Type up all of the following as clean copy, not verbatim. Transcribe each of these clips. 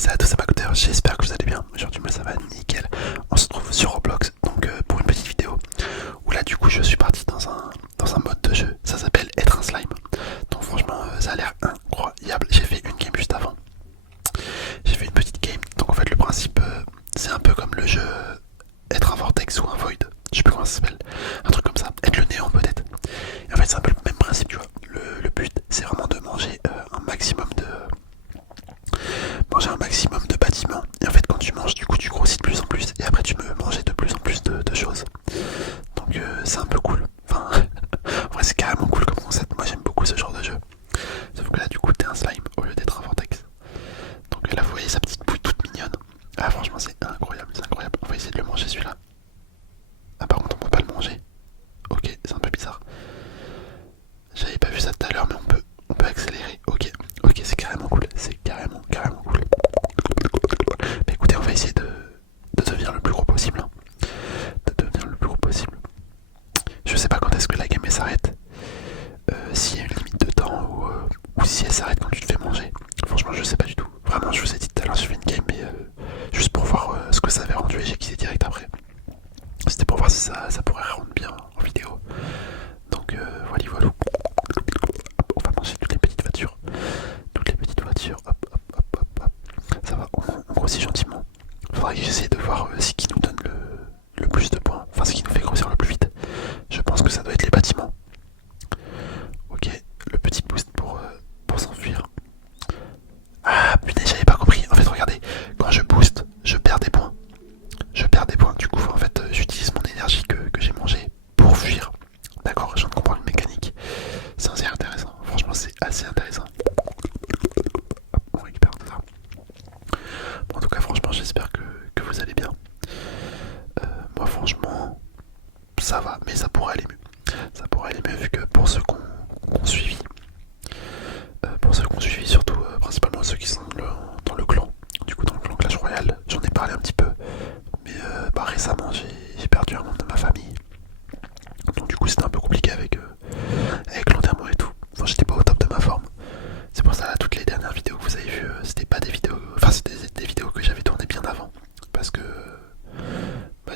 Salut à tous amateurs, j'espère que vous allez bien. Aujourd'hui moi ça va nickel. On se retrouve sur Roblox donc pour une petite vidéo où là du coup je suis parti dans un mode de jeu. Ça s'appelle être un slime. Donc franchement ça a l'air incroyable. J'ai fait une game juste avant. J'ai fait une petite game. Donc en fait le principe c'est un peu comme le jeu être un vortex ou un void. Je sais plus comment ça s'appelle. Un truc comme ça. Être le néant peut-être. Et en fait c'est un peu le même principe tu vois. Le but c'est vraiment de manger un maximum de bâtiments. Et en fait, quand tu manges, du coup, tu grossis de plus en plus. Et après, tu peux manger de plus en plus de choses. Donc, c'est un peu cool. Enfin, en vrai, c'est carrément cool comme concept. Moi, j'aime beaucoup ce genre de jeu. Sauf que là, du coup, t'es un slime au lieu d'être un vortex. Donc là, vous voyez sa petite bouille toute mignonne. Ah, franchement, c'est incroyable. C'est incroyable. On va essayer de le manger celui-là. Ah, par contre, on peut pas le manger. Ok, c'est un peu bizarre. J'avais pas vu ça tout à l'heure, mais on peut accélérer. Ok, ok, c'est carrément cool. C'est carrément cool. Mais écoutez, on va essayer de devenir le plus gros possible. Hein. De devenir le plus gros possible. Je sais pas quand est-ce que la game s'arrête. S'il y a une limite de temps ou si elle s'arrête quand tu te fais manger. Franchement, je sais pas du tout. Vraiment, je vous ai dit tout à l'heure, je fais une game, mais juste pour voir ce que ça avait rendu et j'ai quitté direct après. C'était pour voir si ça pourrait rendre bien en vidéo. Donc voilà. On va manger toutes les petites voitures. Toutes les petites voitures. Hop. Ça va, on grossit gentiment. Faudrait que j'essaie de voir ce qui nous donne le plus de points. Enfin, ce qui nous fait grossir le plus vite. Je pense que ça doit être les bâtiments. Ok, le petit boost pour s'enfuir. Ah putain, j'avais pas compris. En fait, regardez, quand je booste, je perds des points. Je perds des points. Du coup, en fait, j'utilise mon énergie que j'ai mangée pour fuir. D'accord, je viens de comprendre une mécanique. C'est assez intéressant. Franchement, c'est assez intéressant. Hop, on récupère tout ça. Bon, en tout cas, franchement, j'espère que vous allez bien. Moi, franchement, ça va, mais ça pourrait aller mieux. Ça pourrait aller mieux vu que pour ceux qu'on suivi, surtout principalement ceux qui sont dans le clan, du coup dans le clan Clash Royale, j'en ai parlé un petit peu, mais récemment j'ai perdu un membre de ma famille, donc du coup c'était un peu compliqué avec l'enterrement et tout. Enfin, j'étais pas au top de ma forme. C'est pour ça là toutes les dernières vidéos que vous avez vues, c'était pas des vidéos, enfin c'était des vidéos que j'avais tournées bien avant, parce que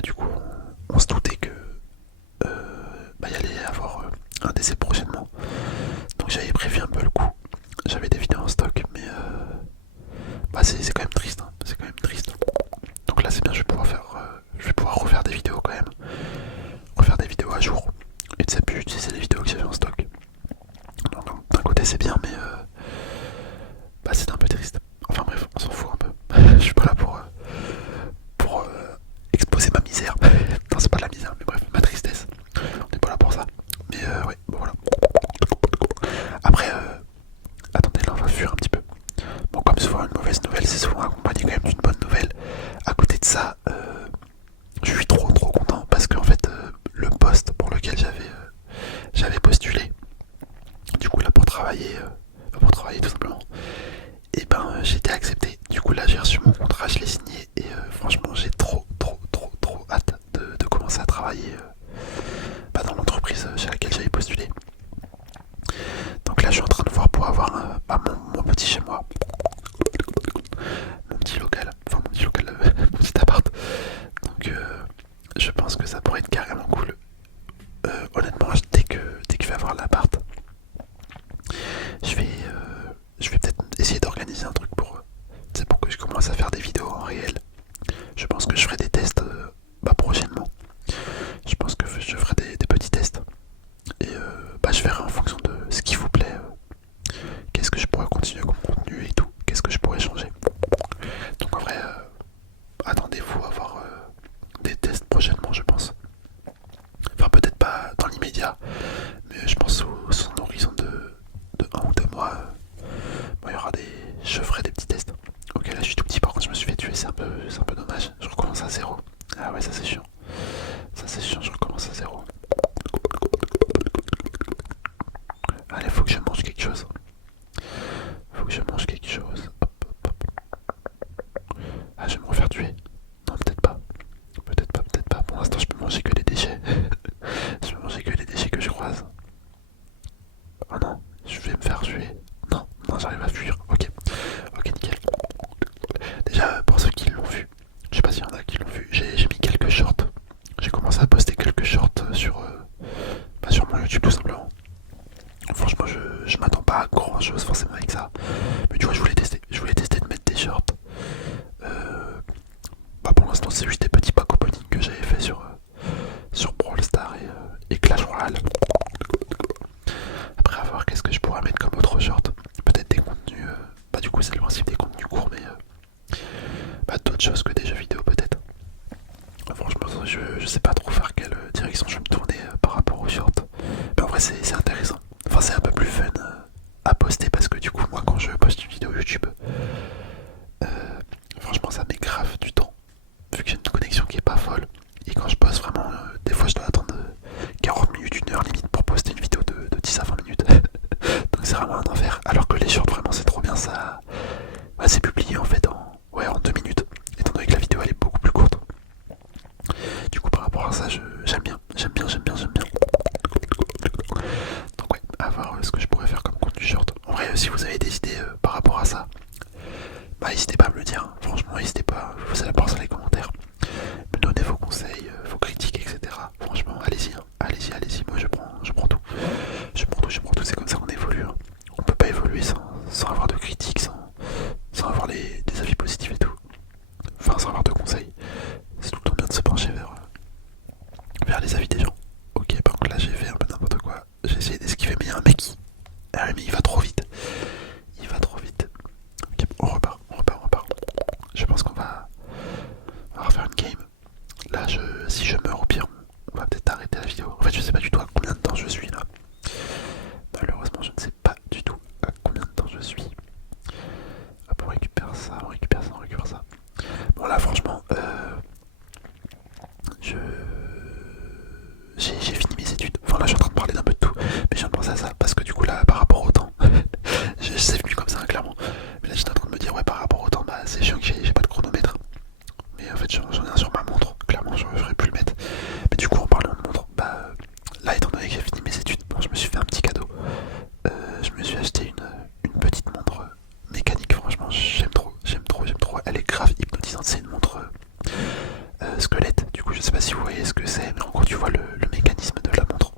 du coup on se doutait que il allait y avoir un décès prochainement. Donc j'avais prévu un peu le coup. J'avais des vidéos en stock, mais c'est quand même triste. Hein. C'est quand même triste. Donc là c'est bien, je vais pouvoir refaire des vidéos quand même. Refaire des vidéos à jour. Et de ça pu utiliser les vidéos que j'avais en stock. Donc d'un côté c'est bien, mais c'est un peu triste. Enfin bref, on s'en fout un peu. Je suis pas là pour exposer ma misère. Non, c'est pas de la misère, mais bref, ma tristesse. On n'est pas là pour ça. Mais ouais, bon voilà. Après, attendez, là on va fuir un petit peu. Bon, comme souvent une mauvaise nouvelle, c'est souvent accompagné quand même d'une bonne nouvelle. À côté de ça, je suis trop content parce qu'en fait, le poste pour lequel j'avais postulé, du coup là pour travailler tout simplement, et j'ai été accepté. Du coup là j'ai reçu mon contrat, je l'ai signé et franchement j'ai trop hâte de commencer à travailler dans l'entreprise chez laquelle j'avais postulé. Donc là je suis en train de voir pour avoir mon petit chez moi, mon petit appart. Donc je pense que ça pourrait être carrément cool. Honnêtement, dès que je vais avoir l'appart, je vais, je vais peut-être essayer d'organiser un truc pour que je commence à faire des vidéos en réel. Je pense que je ferai des tests prochainement. Je pense que je ferai des petits tests. Et je verrai en fonction de ce qui vous plaît. Qu'est-ce que je pourrais continuer comme contenu et tout. Qu'est-ce que je pourrais changer. Donc en vrai, attendez-vous à avoir des tests prochainement, je pense. Enfin, peut-être pas dans l'immédiat, mais je pense sur un horizon de 1 ou 2 mois, je ferai des petits tests. Ok, là je suis tout petit, par contre je me suis fait pour ceux qui l'ont vu, je sais pas s'il y en a qui l'ont vu, j'ai mis quelques shorts. J'ai commencé à poster quelques shorts sur mon YouTube tout simplement. Franchement, je m'attends pas à grand chose forcément avec ça. Mais tu vois, je voulais tester. Je voulais tester de mettre des shorts. Pour l'instant, c'est juste des petits packs opening que j'avais fait sur Brawl Stars et Clash Royale. Après, à voir qu'est-ce que je pourrais mettre comme autre short. Peut-être des contenus. Du coup, c'est le principe des contenus courts, mais d'autres choses que des jeux vidéo peut-être. Franchement, je sais pas trop vers quelle direction je vais me tourner par rapport aux shorts. Mais en vrai, c'est intéressant. Enfin, c'est un peu plus fun à poster parce que du coup, moi, quand je poste une vidéo YouTube, franchement, ça met grave du temps. Vu que j'ai une connexion qui est pas folle. Et quand je poste vraiment, des fois, je dois attendre 40 minutes, 1 heure limite pour poster une vidéo de 10 à 20 minutes. Donc, c'est vraiment un enfer. Alors que les shorts, vraiment, c'est trop bien ça. C'est publié en fait en 2 minutes. Étant donné que la vidéo elle est beaucoup plus courte. Du coup, par rapport à ça, j'aime bien. Donc ouais, à voir ce que je pourrais faire comme contenu short. En vrai, si vous avez des idées par rapport à ça, n'hésitez pas à me le dire. Hein. Franchement, n'hésitez pas. Vous allez voir ça dans les commentaires. Me donner vos conseils, vos critiques, etc. Franchement, allez-y. Hein. Allez-y. Moi, je prends tout. Je prends tout. C'est comme ça qu'on évolue. Hein. On peut pas évoluer sans avoir de critiques, sans avoir des avis positifs et tout. Enfin, sans avoir de conseils. C'est tout le temps bien de se pencher vers les avis des gens. Ok, par contre là j'ai fait un peu n'importe quoi. J'ai essayé d'esquiver, mais il y a un mec qui... Ah mais il va trop vite. Ok, on repart. Je pense qu'on va refaire une game. Là, si je meurs au pire, on va peut-être arrêter la vidéo. En fait, je sais pas du tout à combien de temps je suis là. Malheureusement, je ne sais pas du tout à combien de temps je suis. Hop, on récupère ça. Bon là, franchement, j'ai fini mes études. Enfin là, je suis en train de parler d'un peu de tout, mais je viens de penser à ça parce que du coup là, par rapport au temps, c'est venu comme ça, hein, clairement. Mais là, j'étais en train de me dire, ouais, par rapport au temps, c'est chiant que j'ai pas de chronomètre. Mais en fait, j'en ai un sur ma montre. Clairement, j'aurais pu le mettre. Mais du coup, en parlant de montre, là, étant donné que j'ai fini mes études, bon, je me suis fait un petit cadeau. Je me suis acheté une petite montre mécanique. Franchement, j'aime trop. Elle est grave hypnotisante. C'est une montre squelette. Du coup, je sais pas si vous voyez ce que c'est, mais en gros, tu vois le mécanisme de la montre.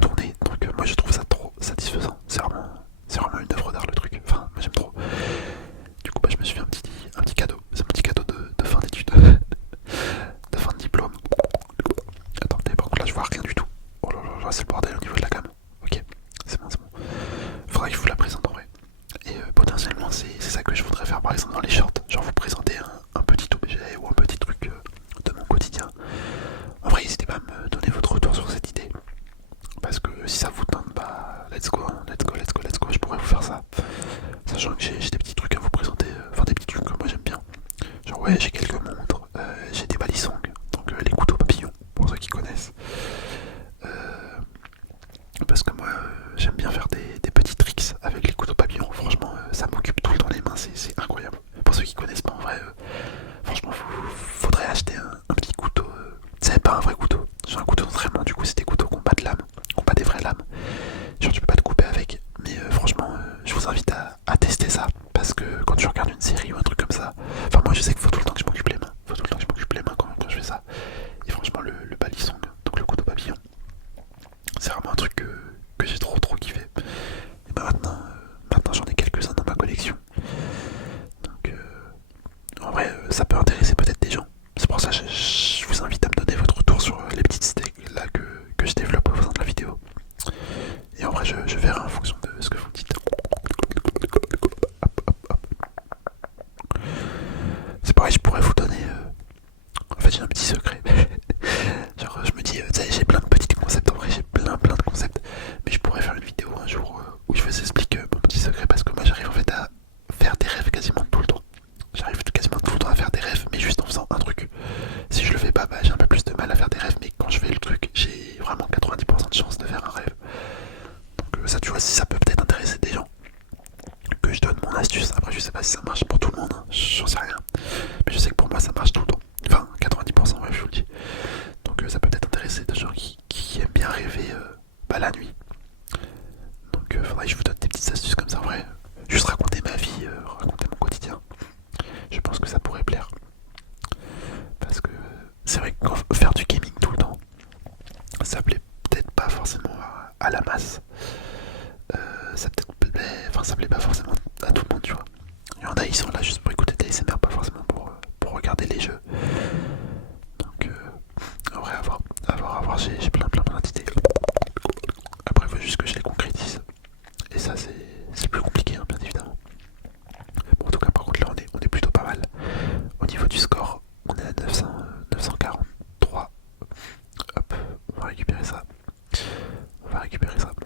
Tourner. Donc, moi, je trouve ça trop satisfaisant. C'est vraiment une œuvre d'art le truc. Enfin, moi, j'aime trop. Du coup, je me suis fait un petit cadeau. C'est mon petit cadeau de fin d'études. De fin de diplôme. Attendez, par contre, là, je vois rien du tout. Oh là, c'est le bordel au niveau de la cam. Ok, c'est bon. Faudrait que je vous la présente en vrai. Et potentiellement, c'est ça que je voudrais faire par exemple dans les shorts. Genre vous présenter un petit objet ou un petit truc de mon quotidien. En vrai, n'hésitez pas à me donner votre retour sur cette idée. Parce que si ça vous tente, let's go, je pourrais vous faire ça. Sachant que j'ai des petits trucs à vous présenter, enfin des petits trucs que moi j'aime bien. Genre ouais, j'ai quelques montres, j'ai des balisongs, donc les couteaux papillons, pour ceux qui connaissent. Parce que moi j'aime bien faire des petits tricks avec les couteaux papillons. Franchement, ça m'occupe tout le temps les mains, c'est incroyable. Pour ceux qui connaissent pas en vrai, franchement, faudrait acheter un petit couteau. C'est pas un vrai couteau, j'ai un couteau d'entraînement, du coup c'est des couteaux qui ont pas de lame, qui ont pas des vraies lames. Genre tu peux pas te couper avec. Mais franchement, je vous invite à tester ça. Parce que quand tu regardes une série ou un truc comme ça, enfin moi je sais qu'il faut tout le temps que je m'occupe les mains. Quand je fais ça. Et franchement le balisong, donc le couteau papillon, c'est vraiment un truc que j'ai trop kiffé. Et maintenant j'en ai quelques-uns dans ma collection. Donc en vrai ça peut intéresser peut-être des gens. C'est pour ça que je vous invite à me donner votre retour sur les petites idées là que je développe au sein de la vidéo. Et en vrai je verrai en fonction de ce que vous me dites. C'est pareil, je pourrais vous donner... En fait j'ai un petit secret. Genre je me dis, tu sais, j'ai plein de petits concepts, en vrai j'ai plein de concepts. Mais je pourrais faire une vidéo un jour où je vous explique mon petit secret. Parce que moi j'arrive en fait à faire des rêves quasiment tout le temps. J'arrive quasiment tout le temps à faire des rêves, mais juste en faisant un truc. Si je le fais pas, j'ai un peu plus de mal à faire des rêves. Mais quand je fais le truc, j'ai vraiment 90% de chance de faire un rêve. Donc ça, tu vois, si ça peut peut-être intéresser des gens, que je donne mon astuce. Après, je sais pas si ça marche pour tout le monde, hein. J'en sais rien. Mais je sais que pour moi, ça marche tout le temps. Enfin, 90%, ouais, je vous le dis. Donc ça peut peut-être intéresser des gens qui aiment bien rêver la nuit. Donc faudrait que je vous donne des petites astuces comme ça, en vrai. Juste raconter ma vie, raconter mon quotidien. pas forcément à tout le monde, tu vois. Il y en a, ils sont là juste pour écouter des ASMR, pas forcément pour regarder les jeux. Donc, en vrai, à voir, j'ai plein d'idées. Après, il faut juste que je les concrétise. Et ça, c'est plus compliqué, hein, bien évidemment. Bon, en tout cas, par contre, là, on est plutôt pas mal. Au niveau du score, on est à 943. Hop, on va récupérer ça.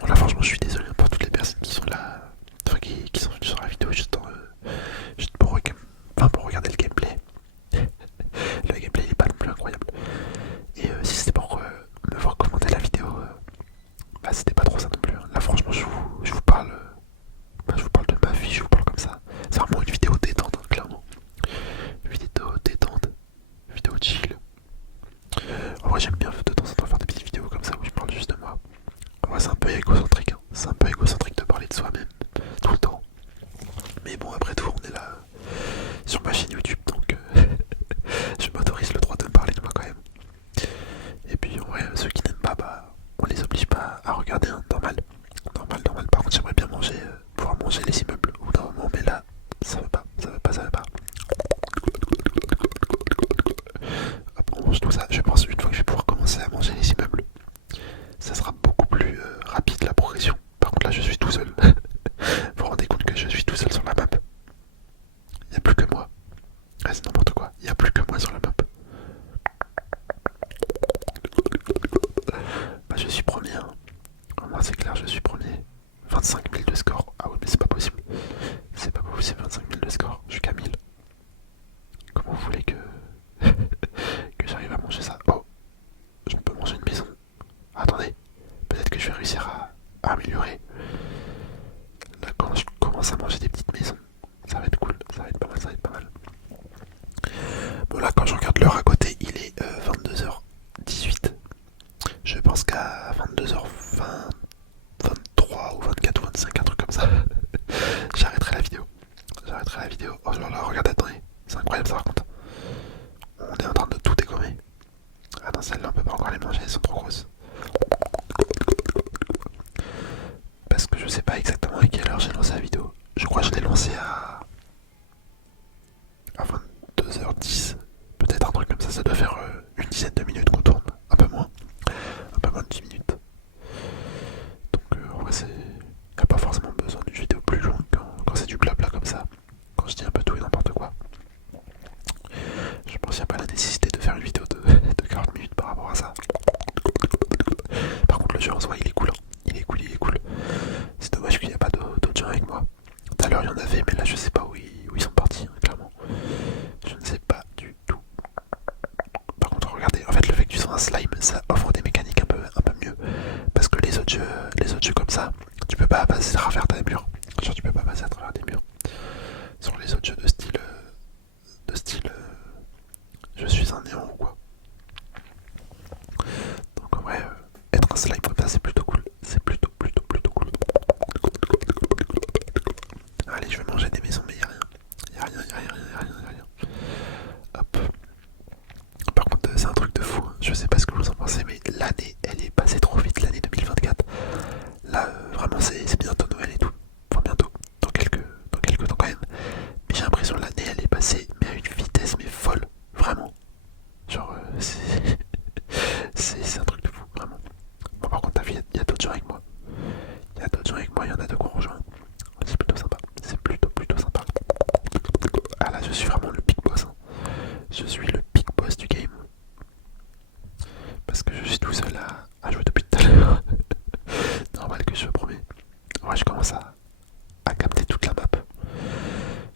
Bon, là, franchement, je suis désolé pour toutes les personnes qui sont là, enfin, qui sont venues sur la vidéo juste pour regarder le gameplay. Le gameplay, il est pas non plus incroyable. Et si c'était pour me voir commenter la vidéo, bah, c'était pas trop ça non plus. Là, franchement, je vous parle. Bah, je vous parle de ma vie, je vous parle comme ça. C'est vraiment une vidéo détente, hein, clairement. Une vidéo détente, une vidéo chill. En vrai, j'aime bien de temps en temps faire des petites vidéos comme ça où je parle juste de moi. En vrai, c'est un peu égocentrique, hein. C'est un peu égocentrique de parler de soi-même tout le temps. Mais bon, après tout, on est là sur ma chaîne YouTube, donc je m'autorise le droit de parler de moi quand même. Et puis, en vrai, ceux qui n'aiment pas, bah, on les oblige pas à regarder, hein. Normal. Par contre, j'aimerais bien pouvoir manger les immeubles au bout d'un moment, mais là, ça veut pas. Hop, on mange tout ça. Je pense une fois que je vais pouvoir commencer à manger les immeubles, ça sera beaucoup plus rapide la progression. Par contre, là, je suis tout seul. Vous vous rendez compte que je suis tout seul sur la map. Il n'y a plus que moi. Ah, c'est n'importe quoi. Il n'y a plus que moi sur la map. Bah, je suis premier. Hein. Moi, c'est clair, je suis premier. 25 000 de score. Ah oui, mais c'est pas possible. C'est pas possible, 25 000 de score. Je suis qu'à 1000. Comment vous voulez que que j'arrive à manger ça? Oh, je peux manger une maison. Attendez, peut-être que je vais réussir à améliorer. Là, quand je commence à manger des petites maisons, ça va être cool, ça va être pas mal. Bon, là, quand je regarde l'heure à côté, il est 22h18. Je pense qu'à 22h20, 23 ou 24 ou 25, un truc comme ça, j'arrêterai la vidéo. Oh là là, regardez, attendez, c'est incroyable ça par contre. On est en train de tout dégommer. Ah non, celle-là on peut pas encore les manger, elles sont trop grosses. Parce que je sais pas exactement à quelle heure j'ai lancé la vidéo. Je crois que je l'ai lancé à 22h10. Peut-être un truc comme ça doit faire une dizaine de minutes qu'on tourne. Un peu moins de 10 minutes. Donc en vrai, y a pas forcément besoin d'une vidéo plus longue quand c'est du blabla comme ça. Quand je dis un peu tout et n'importe quoi. Je pense qu'il n'y a pas la nécessité de faire une vidéo de 40 minutes par rapport à ça. Par contre, le jeu en soi, il est cool. Hein. Il est cool. C'est dommage qu'il n'y a pas d'autres gens avec moi. Tout à l'heure, il y en avait, mais là, je sais pas où ils sont partis, hein, clairement. Je ne sais pas du tout. Par contre, regardez, en fait, le fait que tu sois un slime, ça offre des mécaniques un peu mieux. Parce que les autres jeux comme ça, tu peux pas passer à travers des murs. Genre, tu peux pas passer à travers des murs. Sur les autres jeux de style je suis un néant ou quoi. Donc en vrai, être un slime comme ça, c'est plutôt cool. C'est plutôt cool. Allez, je vais manger des maisons, mais y'a rien. Hop. Par contre, c'est un truc de fou. Hein. Je sais pas ce que vous en pensez, mais l'année, elle est passée trop vite, l'année 2024. Là, vraiment, c'est bientôt Noël et tout. Enfin, bientôt. Dans quelques temps quand même. Mais j'ai l'impression que l'année, elle est passée, mais à une vitesse, mais folle. Vraiment. Genre, c'est un truc de fou, vraiment. Bon, par contre, t'as vu, il y a d'autres gens avec moi. Il y en a deux qu'on rejoint. C'est plutôt sympa. Ah là, je suis vraiment le big boss. Hein. Je suis le big boss du game. Parce que je suis tout seul à jouer depuis tout à l'heure. Normal que je promets. Ouais, je commence à capter toute la map.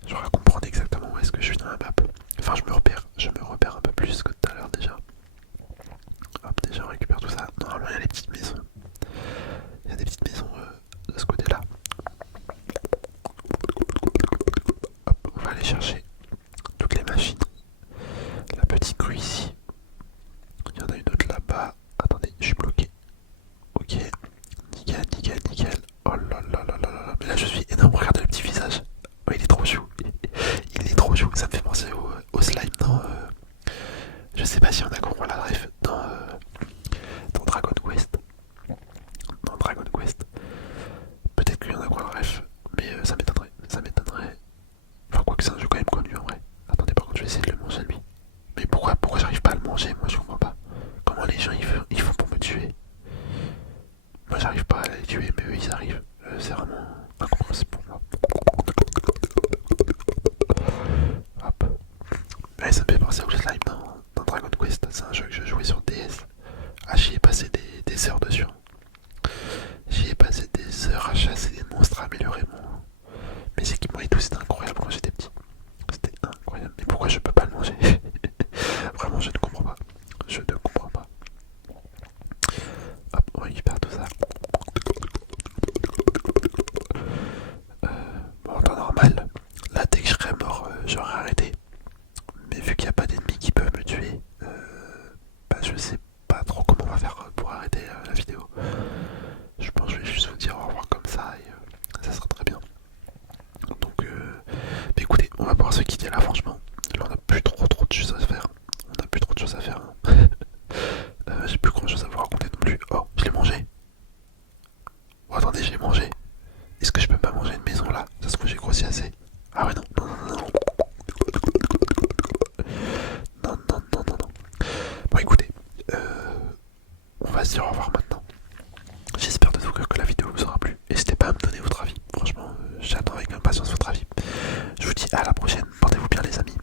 Genre à comprendre exactement où est-ce que je suis dans la map. Enfin, je me repère un peu plus que tout à l'heure déjà. Hop, déjà on récupère tout ça. Normalement, il y a des petites maisons. De ce côté-là. Hop, on va aller chercher toutes les machines. La petite grue ici. Il y en a une autre là-bas. Attendez, je suis bloqué. Ok. Nickel. Oh là là là là là. Mais là je suis énorme. Regardez le petit visage. Oh, il est trop chou. Il est trop chou. Ça me fait penser au slime dans. Je sais pas si on a compris la ref. Dans Dragon Quest. Peut-être qu'il y en a quoi la ref. Mais ça m'étonnerait. et tout, c'était incroyable quand j'étais petit. C'était incroyable. Mais pourquoi je peux pas le manger? Vraiment, je ne comprends pas. Je ne comprends pas. Hop, on récupère tout ça. Bon, en temps normal, là, dès que je serais mort, j'aurais arrêté. Mais vu qu'il n'y a pas d'ennemis qui peuvent me tuer, bah, je sais pas trop comment on va faire pour arrêter la vidéo. Je pense que je vais juste vous dire au revoir comme ça et ça sera très bien. Donc, bah écoutez, on va pouvoir se quitter là, franchement. Là, on a plus trop de choses à faire. On a plus trop de choses à faire. Hein. J'ai plus grand chose à vous raconter non plus. Oh, je l'ai mangé. Oh, attendez, je l'ai mangé. Est-ce que je peux pas manger une maison là? Ça se trouve, j'ai grossi assez. Ah ouais, non, non, non, non. Non, non, non, non, non. Bon, écoutez, on va se dire au revoir maintenant. J'espère de tout cœur que la vidéo vous aura plu. N'hésitez pas à me donner votre avis. Franchement, j'attends avec impatience votre avis. Je vous dis à la prochaine. Portez-vous bien, les amis.